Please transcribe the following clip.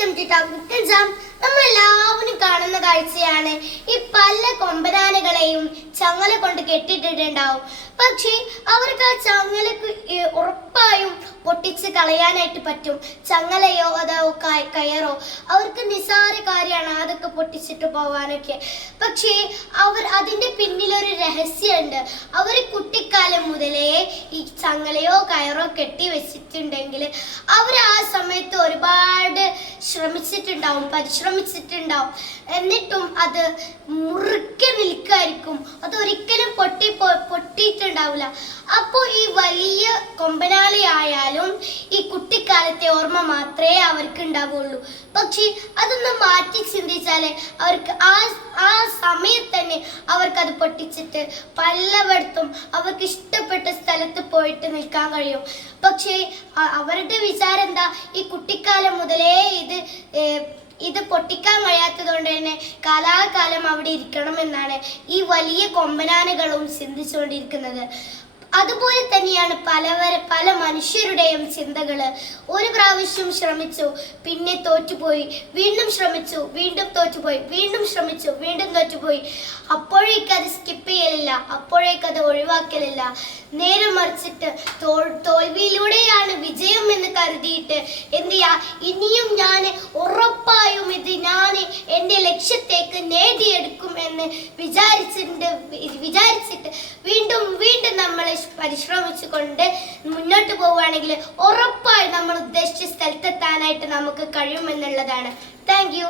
Welcome to topic exam. നമ്മളെല്ലാവരും കാണുന്ന കാഴ്ചയാണ് ഈ പല കൊമ്പനാനകളെയും ചങ്ങല കൊണ്ട് കെട്ടിട്ടിട്ടുണ്ടാവും. പക്ഷേ അവർക്ക് ആ ചങ്ങലക്ക് ഉറപ്പായും പൊട്ടിച്ച് കളയാനായിട്ട് പറ്റും. ചങ്ങലയോ അതോ കയറോ അവർക്ക് നിസ്സാര കാര്യമാണ് അതൊക്കെ പൊട്ടിച്ചിട്ട് പോവാനൊക്കെ. പക്ഷേ അതിൻ്റെ പിന്നിലൊരു രഹസ്യമുണ്ട്. അവർ കുട്ടിക്കാലം മുതലേ ഈ ചങ്ങലയോ കയറോ കെട്ടി വെച്ചിട്ടുണ്ടെങ്കിൽ അവർ ആ സമയത്ത് ഒരുപാട് പരിശ്രമിച്ചിട്ടുണ്ടാവും. എന്നിട്ടും അത് മുറുക്കെ നിൽക്കായിരിക്കും. അതൊരിക്കലും പൊട്ടിയിട്ടുണ്ടാവില്ല. അപ്പോൾ ഈ വലിയ കൊമ്പനാലയായാലും ഈ കുട്ടിക്കാലത്തെ ഓർമ്മ മാത്രമേ അവർക്ക് ഉണ്ടാവുള്ളൂ. പക്ഷെ അതൊന്ന് മാറ്റി ചിന്തിച്ചാലേ അവർക്ക് ആ സമയത്ത് തന്നെ അവർക്കത് പൊട്ടിച്ചിട്ട് പലയിടത്തും അവർക്ക് ഇഷ്ടപ്പെട്ട സ്ഥലത്ത് പോയിട്ട് നിൽക്കാൻ കഴിയും. പക്ഷേ അവരുടെ വിചാരം എന്താ, ഈ കുട്ടിക്കാലം മുതലേ ഇത് പൊട്ടിക്കാൻ കഴിയാത്തത് കൊണ്ട് തന്നെ കാലാകാലം അവിടെ ഇരിക്കണം എന്നാണ് ഈ വലിയ കൊമ്പനാനകളും ചിന്തിച്ചുകൊണ്ടിരിക്കുന്നത്. അതുപോലെ തന്നെയാണ് പല മനുഷ്യരുടെയും ചിന്തകള്. ഒരു പ്രാവശ്യം ശ്രമിച്ചു, പിന്നെ തോറ്റുപോയി, വീണ്ടും ശ്രമിച്ചു, വീണ്ടും തോറ്റുപോയി, വീണ്ടും ശ്രമിച്ചു, വീണ്ടും തോറ്റുപോയി. അപ്പോഴേക്കത് സ്കിപ്പ് ചെയ്യലില്ല, അപ്പോഴേക്കത് ഒഴിവാക്കലില്ല. നേരെ മറിച്ചിട്ട് തോൽവിയിലൂടെയാണ് വിജയം എന്ന് കരുതിയിട്ട് എന്ത് ചെയ്യാ, ഇനിയും ഞാൻ ഉറപ്പായും ഞാൻ എൻ്റെ ലക്ഷ്യത്തേക്ക് നേടിയെടുക്കും എന്ന് വിചാരിച്ചിട്ട് വീണ്ടും വീണ്ടും നമ്മളെ പരിശ്രമിച്ചുകൊണ്ട് മുന്നോട്ട് പോവുകയാണെങ്കിൽ ഉറപ്പായും നമ്മൾ ഉദ്ദേശിച്ച സ്ഥലത്തെത്താനായിട്ട് നമുക്ക് കഴിയുമെന്നുള്ളതാണ്. Thank you.